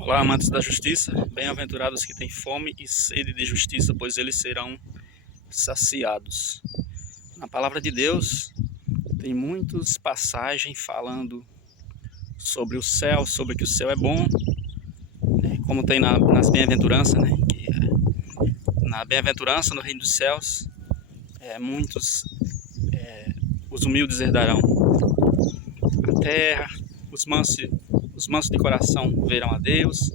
Olá, amantes da justiça, bem-aventurados que têm fome e sede de justiça, pois eles serão saciados. Na palavra de Deus, tem muitas passagens falando sobre o céu, sobre que o céu é bom, né? Como tem nas bem-aventuranças, né? Na bem-aventurança, no reino dos céus, muitos, os humildes herdarão a terra, os mansos de coração verão a Deus,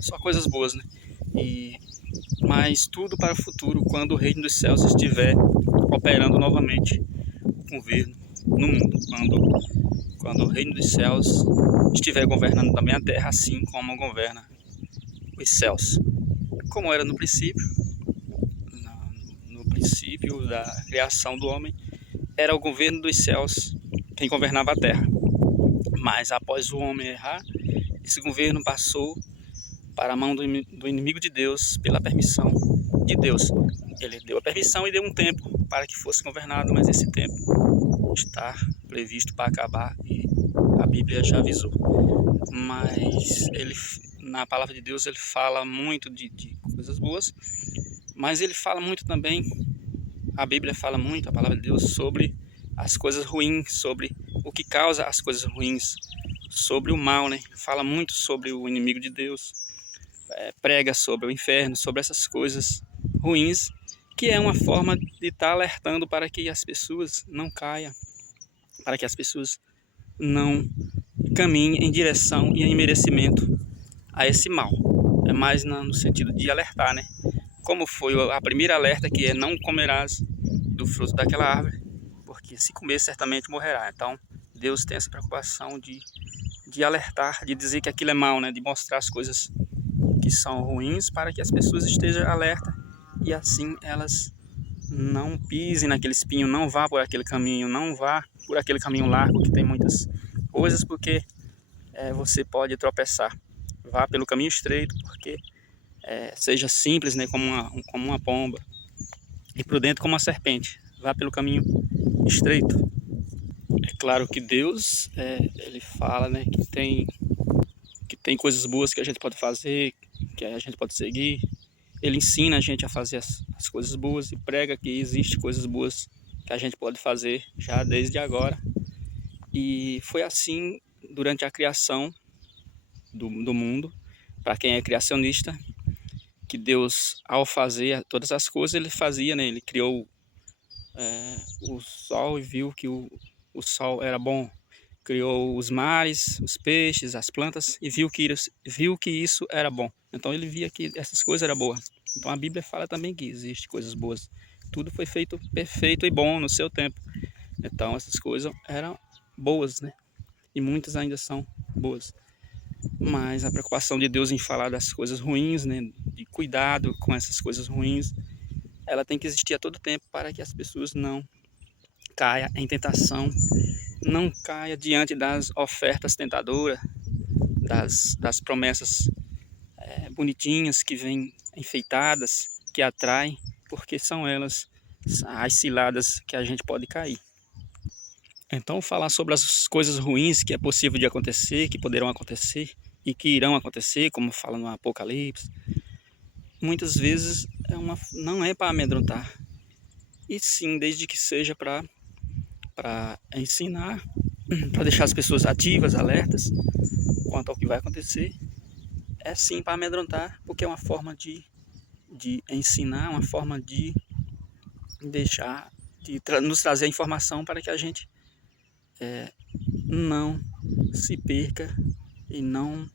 só coisas boas, né? Mas tudo para o futuro, quando o reino dos céus estiver operando novamente o governo no mundo, quando o reino dos céus estiver governando também a terra, assim como governa os céus. Como era no princípio, no princípio da criação do homem, era o governo dos céus quem governava a terra. Mas após o homem errar, esse governo passou para a mão do inimigo de Deus, pela permissão de Deus. Ele deu a permissão e deu um tempo para que fosse governado, mas esse tempo está previsto para acabar e a Bíblia já avisou. Mas na palavra de Deus ele fala muito de coisas boas, mas ele fala muito também, a Bíblia fala muito, a palavra de Deus, sobre as coisas ruins, sobre o que causa as coisas ruins, sobre o mal, né? Fala muito sobre o inimigo de Deus, prega sobre o inferno, sobre essas coisas ruins, que é uma forma de estar alertando para que as pessoas não caiam, para que as pessoas não caminhem em direção e em merecimento a esse mal. É mais no sentido de alertar, né? Como foi a primeira alerta, que é: não comerás do fruto daquela árvore, porque se comer certamente morrerá. Então Deus tem essa preocupação de alertar, de dizer que aquilo é mal, né? De mostrar as coisas que são ruins para que as pessoas estejam alertas e assim elas não pisem naquele espinho, não vá por aquele caminho, não vá por aquele caminho largo que tem muitas coisas, porque você pode tropeçar. Vá pelo caminho estreito, porque seja simples, né, como uma pomba, e prudente como uma serpente. Vá pelo caminho estreito. É claro que Deus, ele fala, né, que tem coisas boas que a gente pode fazer, que a gente pode seguir. Ele ensina a gente a fazer as coisas boas e prega que existe coisas boas que a gente pode fazer já desde agora. E foi assim durante a criação do mundo. Para quem é criacionista, que Deus, ao fazer todas as coisas, ele fazia, né? Ele criou o sol e viu que o sol era bom. Criou os mares, os peixes, as plantas e viu que isso era bom. Então ele via que essas coisas eram boas. Então a Bíblia fala também que existe coisas boas. Tudo foi feito perfeito e bom no seu tempo. Então essas coisas eram boas, né? E muitas ainda são boas. Mas a preocupação de Deus em falar das coisas ruins, né? De cuidado com essas coisas ruins, ela tem que existir a todo tempo para que as pessoas não caiam em tentação, não caia diante das ofertas tentadoras, das promessas bonitinhas que vêm enfeitadas, que atraem, porque são elas as ciladas que a gente pode cair. Então, falar sobre as coisas ruins que é possível de acontecer, que poderão acontecer e que irão acontecer, como fala no Apocalipse, muitas vezes não é para amedrontar, e sim, desde que seja para ensinar, para deixar as pessoas ativas, alertas quanto ao que vai acontecer. É sim para amedrontar, porque é uma forma de ensinar, uma forma de deixar, nos trazer a informação para que a gente não se perca e não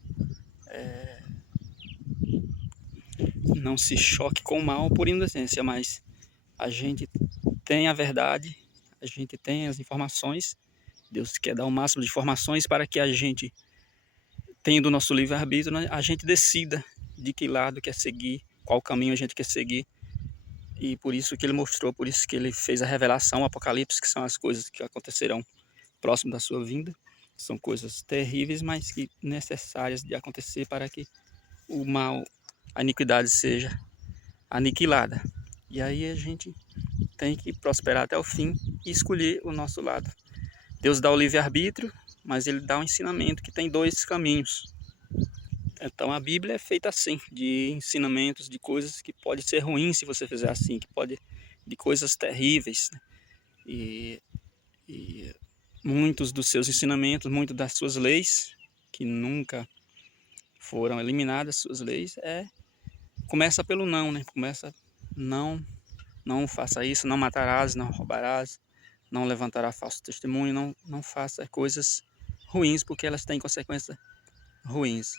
se choque com o mal por inocência, mas a gente tem a verdade, a gente tem as informações. Deus quer dar o máximo de informações para que a gente, tendo o nosso livre-arbítrio, a gente decida de que lado quer seguir, qual caminho a gente quer seguir. E por isso que ele mostrou, por isso que ele fez a revelação, o Apocalipse, que são as coisas que acontecerão próximo da sua vinda. São coisas terríveis, mas que necessárias de acontecer para que o mal, a iniquidade seja aniquilada. E aí a gente tem que prosperar até o fim e escolher o nosso lado. Deus dá o livre-arbítrio, mas ele dá um ensinamento que tem dois caminhos. Então a Bíblia é feita assim, de ensinamentos, de coisas que pode ser ruim se você fizer assim, de coisas terríveis, né? E, e muitos dos seus ensinamentos, muitas das suas leis, que nunca foram eliminadas, suas leis, começa pelo não, né? Começa não, não faça isso, não matarás, não roubarás, não levantará falso testemunho, não faça coisas ruins, porque elas têm consequências ruins.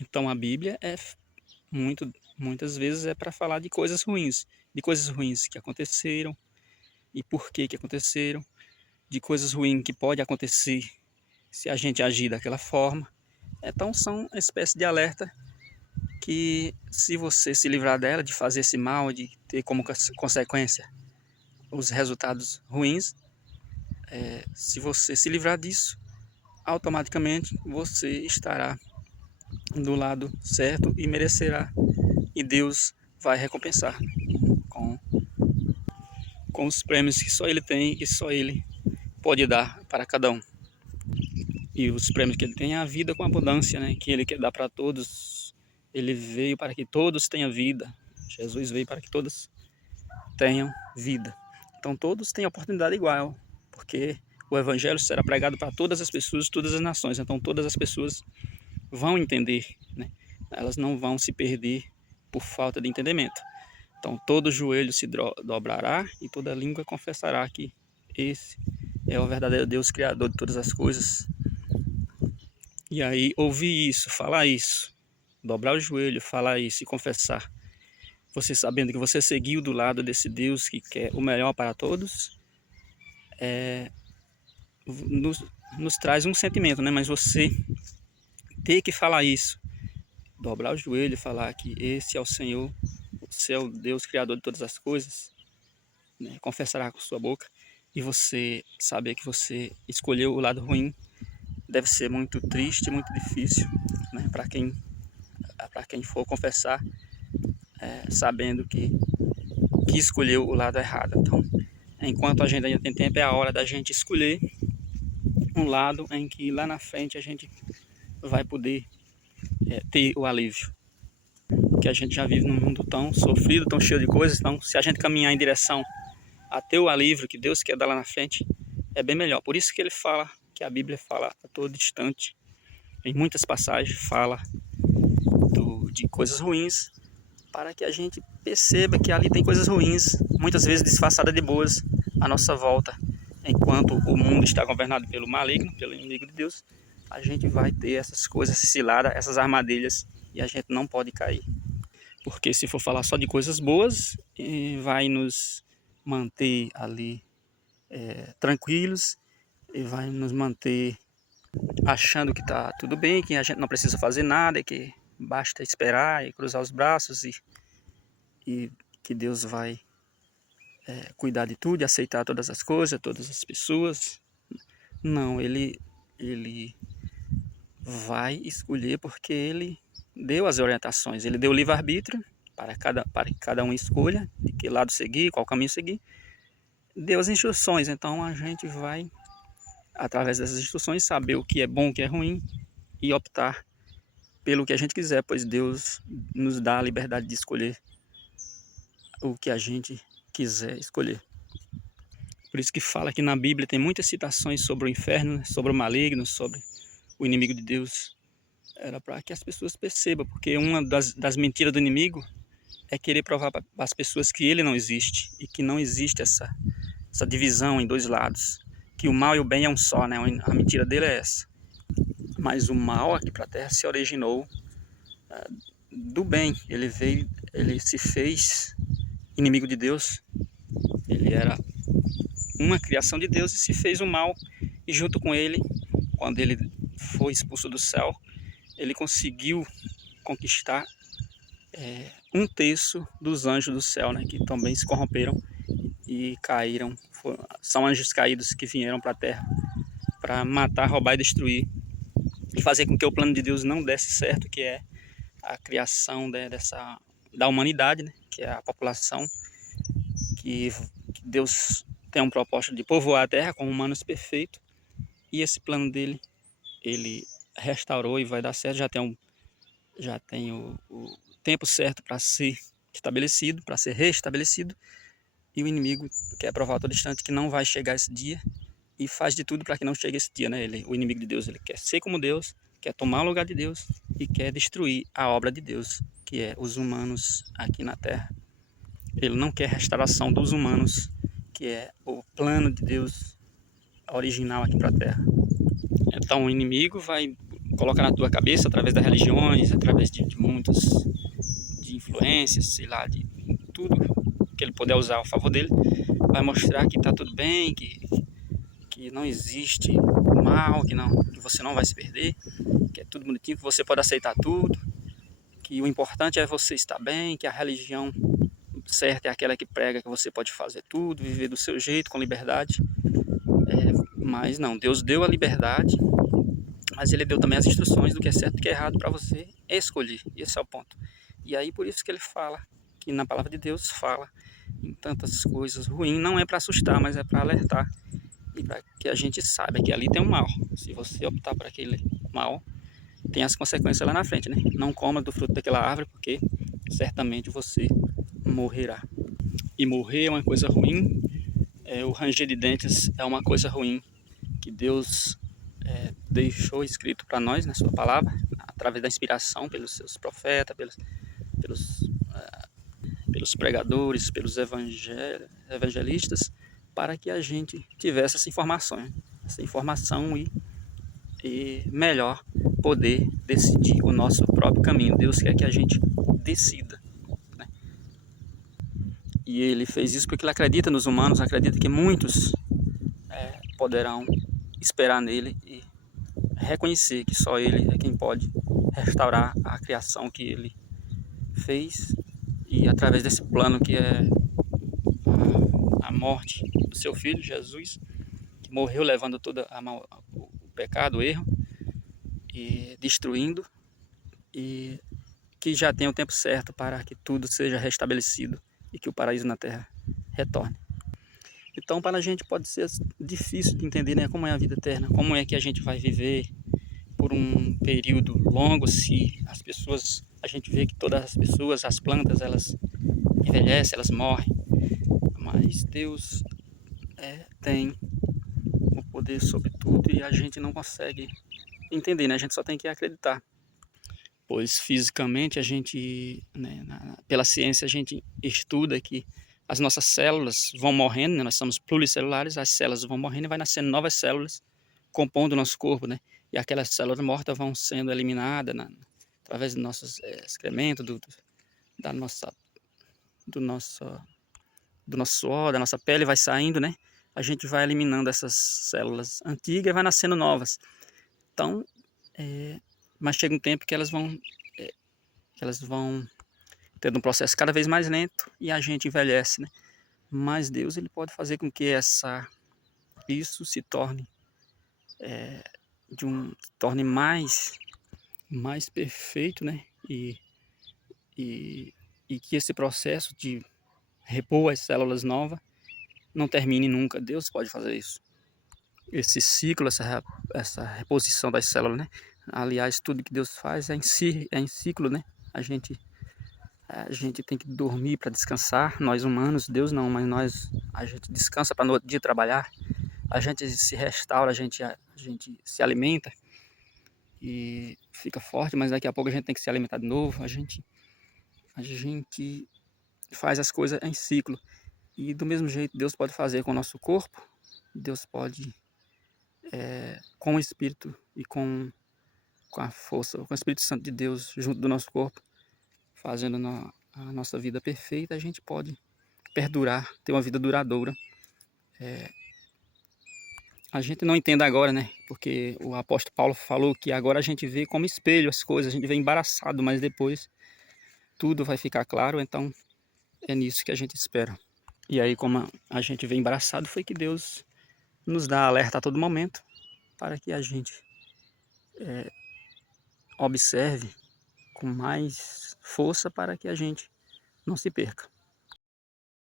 Então a Bíblia muitas vezes é para falar de coisas ruins que aconteceram e por que aconteceram, de coisas ruins que pode acontecer se a gente agir daquela forma. Então são uma espécie de alerta que, se você se livrar dela, de fazer esse mal, de ter como consequência os resultados ruins, se você se livrar disso, automaticamente você estará do lado certo e merecerá, e Deus vai recompensar com, com os prêmios que só Ele tem e só Ele pode dar para cada um. E os prêmios que Ele tem é a vida com abundância, né? Que Ele quer dar para todos. Ele veio para que todos tenham vida. Jesus veio para que todos tenham vida. Então todos têm oportunidade igual, porque o Evangelho será pregado para todas as pessoas, todas as nações. Então todas as pessoas vão entender, né? Elas não vão se perder por falta de entendimento. Então todo joelho se dobrará e toda língua confessará que esse é o verdadeiro Deus, Criador de todas as coisas. E aí ouvir isso, falar isso, dobrar o joelho, falar isso e confessar, você sabendo que você seguiu do lado desse Deus que quer o melhor para todos, nos traz um sentimento, né? Mas você ter que falar isso, dobrar o joelho e falar que esse é o Senhor, você é o Deus Criador de todas as coisas, né? Confessará com sua boca, e você saber que você escolheu o lado ruim, deve ser muito triste, muito difícil, né? Para quem for confessar, sabendo que escolheu o lado errado. Então, enquanto a gente ainda tem tempo, é a hora da gente escolher um lado em que lá na frente a gente vai poder ter o alívio. Porque a gente já vive num mundo tão sofrido, tão cheio de coisas, então se a gente caminhar em direção a ter o alívio que Deus quer dar lá na frente, é bem melhor. Por isso que ele fala, que a Bíblia fala a todo instante, em muitas passagens fala de coisas ruins, para que a gente perceba que ali tem coisas ruins, muitas vezes disfarçadas de boas, à nossa volta. Enquanto o mundo está governado pelo maligno, pelo inimigo de Deus, a gente vai ter essas coisas ciladas, essas armadilhas, e a gente não pode cair. Porque se for falar só de coisas boas, vai nos manter ali tranquilos, e vai nos manter achando que está tudo bem, que a gente não precisa fazer nada, que basta esperar e cruzar os braços e que Deus vai cuidar de tudo e aceitar todas as coisas, todas as pessoas. Não, ele vai escolher porque ele deu as orientações, ele deu o livre-arbítrio para que cada um escolha de que lado seguir, qual caminho seguir. Deu as instruções, então a gente vai, através dessas instruções, saber o que é bom, o que é ruim e optar pelo que a gente quiser, pois Deus nos dá a liberdade de escolher o que a gente quiser escolher. Por isso que fala que na Bíblia tem muitas citações sobre o inferno, sobre o maligno, sobre o inimigo de Deus. Era para que as pessoas percebam, porque uma das mentiras do inimigo é querer provar para as pessoas que ele não existe, e que não existe essa divisão em dois lados, que o mal e o bem é um só, né? A mentira dele é essa. Mas o mal aqui para a Terra se originou do bem. Ele se fez inimigo de Deus. Ele era uma criação de Deus e se fez o mal, e junto com ele, quando ele foi expulso do céu, ele conseguiu conquistar um terço dos anjos do céu, né, que também se corromperam e caíram. São anjos caídos que vieram para a terra para matar, roubar e destruir, e fazer com que o plano de Deus não desse certo, que é a criação da humanidade, né, que é a população, que Deus tem um propósito de povoar a terra com humanos perfeitos, e esse plano dele, ele restaurou e vai dar certo. Já tem já tem o tempo certo para ser estabelecido, para ser restabelecido, e o inimigo quer provar a todo instante que não vai chegar esse dia e faz de tudo para que não chegue esse dia, né? O inimigo de Deus, ele quer ser como Deus, quer tomar o lugar de Deus e quer destruir a obra de Deus, que é os humanos aqui na Terra. Ele não quer restauração dos humanos, que é o plano de Deus original aqui para a Terra. Então o inimigo vai colocar na tua cabeça, através das religiões, através de muitas de influências, sei lá, de tudo que ele puder usar a favor dele, vai mostrar que está tudo bem, que não existe mal, que você não vai se perder, que é tudo bonitinho, que você pode aceitar tudo, que o importante é você estar bem, que a religião certa é aquela que prega que você pode fazer tudo, viver do seu jeito, com liberdade. Mas não, Deus deu a liberdade, mas Ele deu também as instruções do que é certo e do que é errado para você escolher. Esse é o ponto. E aí por isso que Ele fala, que na palavra de Deus fala em tantas coisas ruins, não é para assustar, mas é para alertar e para que a gente saiba que ali tem um mal. Se você optar por aquele mal, tem as consequências lá na frente, né? Não coma do fruto daquela árvore, porque certamente você morrerá. E morrer é uma coisa ruim, o ranger de dentes é uma coisa ruim que Deus deixou escrito para nós na sua palavra, através da inspiração pelos seus profetas, pelos, pelos pregadores, pelos evangelistas, para que a gente tivesse essa informação e melhor poder decidir o nosso próprio caminho. Deus quer que a gente decida, né? E Ele fez isso porque Ele acredita nos humanos, acredita que muitos poderão esperar nele e reconhecer que só Ele é quem pode restaurar a criação que Ele fez, e através desse plano que é a morte do seu Filho, Jesus, que morreu levando todo o pecado, o erro, e destruindo, e que já tem o tempo certo para que tudo seja restabelecido e que o paraíso na terra retorne. Então, para a gente pode ser difícil de entender, né, como é a vida eterna, como é que a gente vai viver por um período longo, se as pessoas, a gente vê que todas as pessoas, as plantas, elas envelhecem, elas morrem, mas Deus tem o poder sobre tudo e a gente não consegue entender, né? A gente só tem que acreditar, pois fisicamente a gente, né, pela ciência a gente estuda que as nossas células vão morrendo, né? Nós somos pluricelulares, as células vão morrendo e vai nascendo novas células compondo o nosso corpo, né? E aquelas células mortas vão sendo eliminadas através dos nossos excrementos, da nossa, do nosso suor, da nossa pele vai saindo, né? A gente vai eliminando essas células antigas e vai nascendo novas. Então, mas chega um tempo que elas vão tendo um processo cada vez mais lento e a gente envelhece, né? Mas Deus, ele pode fazer com que isso se torne torne mais perfeito, né? E que esse processo de repor as células novas não termine nunca. Deus pode fazer isso. Esse ciclo, essa reposição das células, né? Aliás, tudo que Deus faz é em ciclo, né? A gente tem que dormir para descansar, nós humanos, Deus não, mas a gente descansa para no outro dia trabalhar, a gente se restaura, a gente se alimenta e fica forte, mas daqui a pouco a gente tem que se alimentar de novo, a gente faz as coisas em ciclo. E do mesmo jeito Deus pode fazer com o nosso corpo, Deus pode com o Espírito e com a força, com o Espírito Santo de Deus junto do nosso corpo, fazendo a nossa vida perfeita, a gente pode perdurar, ter uma vida duradoura. A gente não entende agora, né? Porque o apóstolo Paulo falou que agora a gente vê como espelho as coisas, a gente vê embaraçado, mas depois tudo vai ficar claro, então é nisso que a gente espera. E aí, como a gente vê embaraçado, foi que Deus nos dá alerta a todo momento para que a gente observe com mais força para que a gente não se perca.